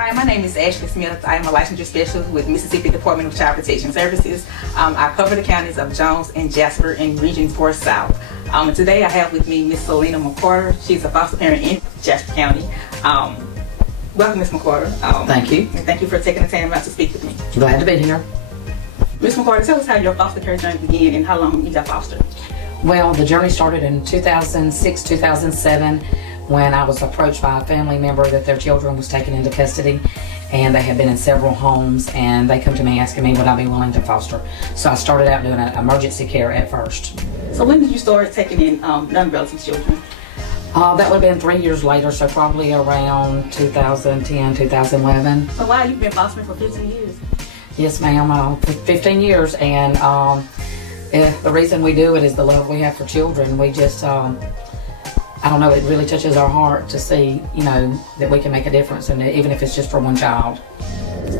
Hi, my name is Ashley Smith. I am a licensure specialist with Mississippi Department of Child Protection Services. I cover the counties of Jones and Jasper in Region 4 South. And today I have with me Miss Selena McCardle. She's a foster parent in Jasper County. Welcome, Miss McCardle. Thank you. And thank you for taking the time out to speak with me. Glad to be here. Miss McCardle, tell us how your foster care journey began and how long you got fostered. Well, the journey started in 2006, 2007 when I was approached by a family member that their children was taken into custody, and they had been in several homes, and they come to me asking me would I be willing to foster. So I started out doing emergency care at first. So when did you start taking in non-relative children? That would have been 3 years later, so probably around 2010, 2011. So wow, you've been fostering for 15 years. Yes, ma'am, 15 years, and the reason we do it is the love we have for children. We just, I don't know, it really touches our heart to see, that we can make a difference, and even if it's just for one child.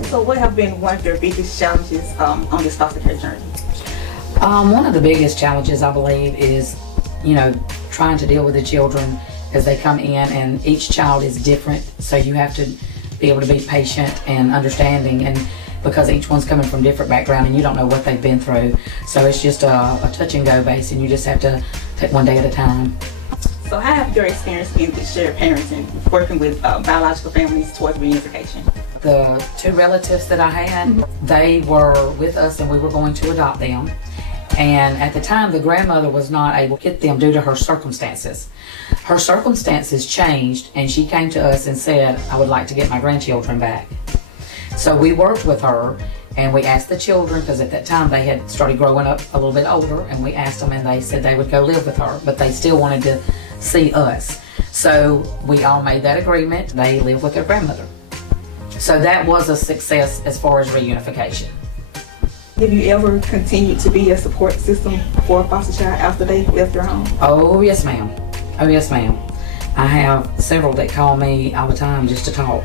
So what have been one of your biggest challenges on this foster care journey? One of the biggest challenges, I believe, is, trying to deal with the children as they come in, and each child is different, so you have to be able to be patient and understanding, and because each one's coming from different background and you don't know what they've been through. So it's just a touch and go base, and you just have to take one day at a time. So how have your experience been with shared parenting, working with biological families towards reunification? The two relatives that I had, they were with us and we were going to adopt them. And at the time, the grandmother was not able to get them due to her circumstances. Her circumstances changed, and she came to us and said, I would like to get my grandchildren back. So we worked with her, and we asked the children, because at that time they had started growing up a little bit older, and we asked them, and they said they would go live with her, but they still wanted to see us. So we all made that agreement. They live with their grandmother. So that was a success as far as reunification. Have you ever continued to be a support system for a foster child after they left your home? Oh, yes, ma'am. Oh, yes, ma'am. I have several that call me all the time just to talk.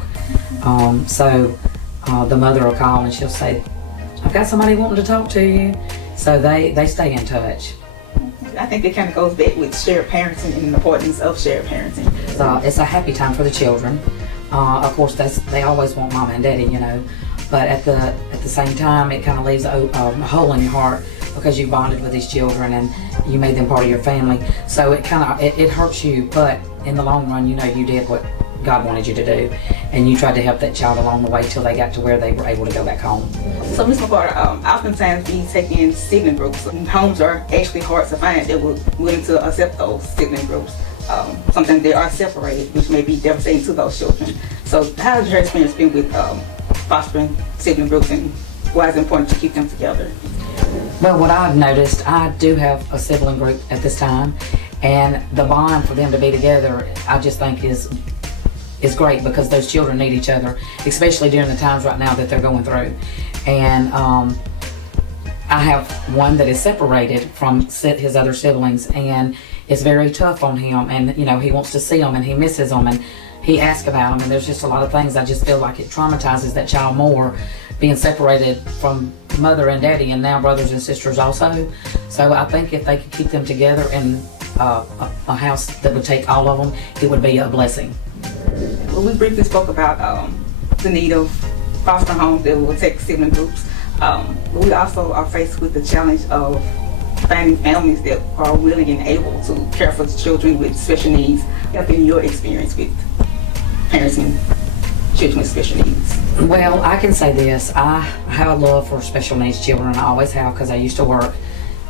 The mother will call and she'll say, I've got somebody wanting to talk to you. So they stay in touch. I think it kind of goes back with shared parenting and the importance of shared parenting. It's a happy time for the children. Of course, they always want mama and daddy, but at the same time, it kind of leaves a hole in your heart because you bonded with these children and you made them part of your family. So it hurts you, but in the long run, you did what God wanted you to do, and you tried to help that child along the way till they got to where they were able to go back home. So, Ms. McCardle, oftentimes we take in sibling groups. Homes are actually hard to find that were willing to accept those sibling groups. Sometimes they are separated, which may be devastating to those children. So, how has your experience been with fostering sibling groups, and why is it important to keep them together? Well, what I've noticed, I do have a sibling group at this time, and the bond for them to be together, I just think is great, because those children need each other, especially during the times right now that they're going through. And I have one that is separated from his other siblings, and it's very tough on him, and he wants to see them and he misses them and he asks about them, and there's just a lot of things. I just feel like it traumatizes that child more, being separated from mother and daddy and now brothers and sisters also. So I think if they could keep them together in a house that would take all of them, it would be a blessing. Well, we briefly spoke about the need of foster homes that will take sibling groups. We also are faced with the challenge of finding families that are willing and able to care for children with special needs. What has been your experience with parenting children with special needs? Well, I can say this. I have a love for special needs children. I always have, because I used to work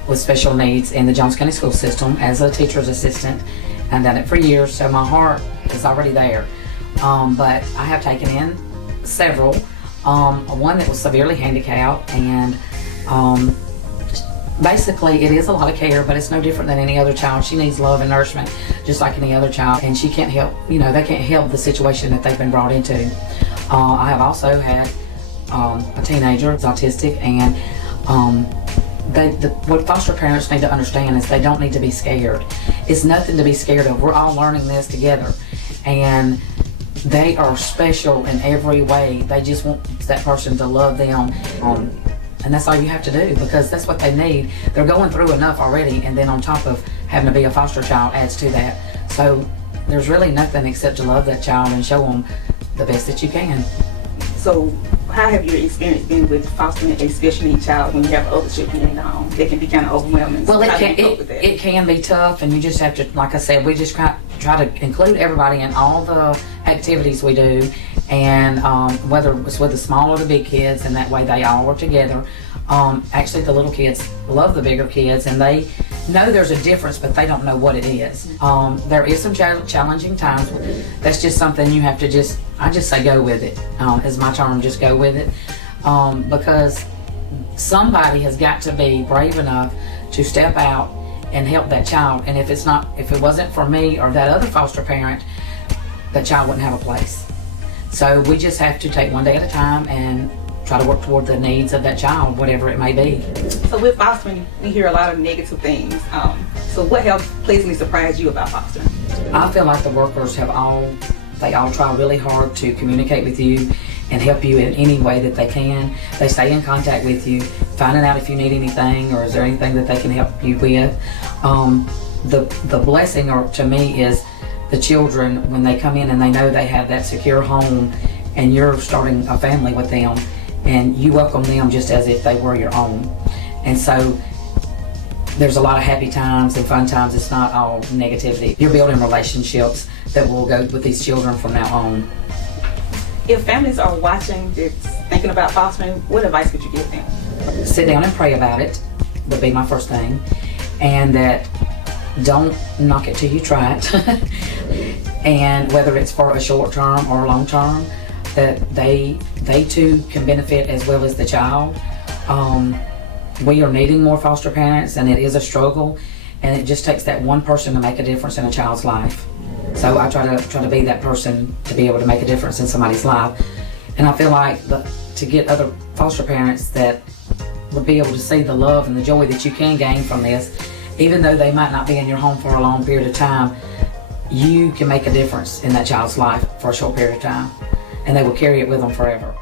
with special needs in the Jones County school system as a teacher's assistant. I've done it for years, so my heart is already there. But I have taken in several. One that was severely handicapped, and basically it is a lot of care, but it's no different than any other child. She needs love and nourishment just like any other child, and she can't help, they can't help the situation that they've been brought into. I have also had a teenager that's autistic, and what foster parents need to understand is they don't need to be scared. It's nothing to be scared of. We're all learning this together, and they are special in every way. They just want that person to love them, and that's all you have to do, because that's what they need. They're going through enough already, and then on top of having to be a foster child adds to that. So there's really nothing except to love that child and show them the best that you can. So how have your experience been with fostering a special needs child when you have other children in the home? They can be kind of overwhelming. Well, How do you cope with that? it can be tough, and you just have to, like I said, we just try to include everybody in all the activities we do, and whether it's with the small or the big kids, and that way they all work together. Actually, the little kids love the bigger kids, and they know there's a difference, but they don't know what it is. There is some challenging times. That's just something you have to I just say go with it, is my term, just go with it. Because somebody has got to be brave enough to step out and help that child. And if it wasn't for me or that other foster parent, that child wouldn't have a place. So we just have to take one day at a time and try to work toward the needs of that child, whatever it may be. So with fostering, we hear a lot of negative things. So what has pleasantly surprised you about fostering? I feel like the workers they all try really hard to communicate with you and help you in any way that they can. They stay in contact with you, finding out if you need anything or is there anything that they can help you with. The blessing to me is the children, when they come in and they know they have that secure home and you're starting a family with them, and you welcome them just as if they were your own. And so there's a lot of happy times and fun times. It's not all negativity. You're building relationships that will go with these children from now on. If families are watching, that's thinking about fostering, what advice would you give them? Sit down and pray about it would be my first thing. And that don't knock it till you try it. And whether it's for a short term or a long term, that they too can benefit as well as the child. We are needing more foster parents, and it is a struggle, and it just takes that one person to make a difference in a child's life. So I try to be that person to be able to make a difference in somebody's life. And I feel like to get other foster parents that would be able to see the love and the joy that you can gain from this, even though they might not be in your home for a long period of time, you can make a difference in that child's life for a short period of time, and they will carry it with them forever.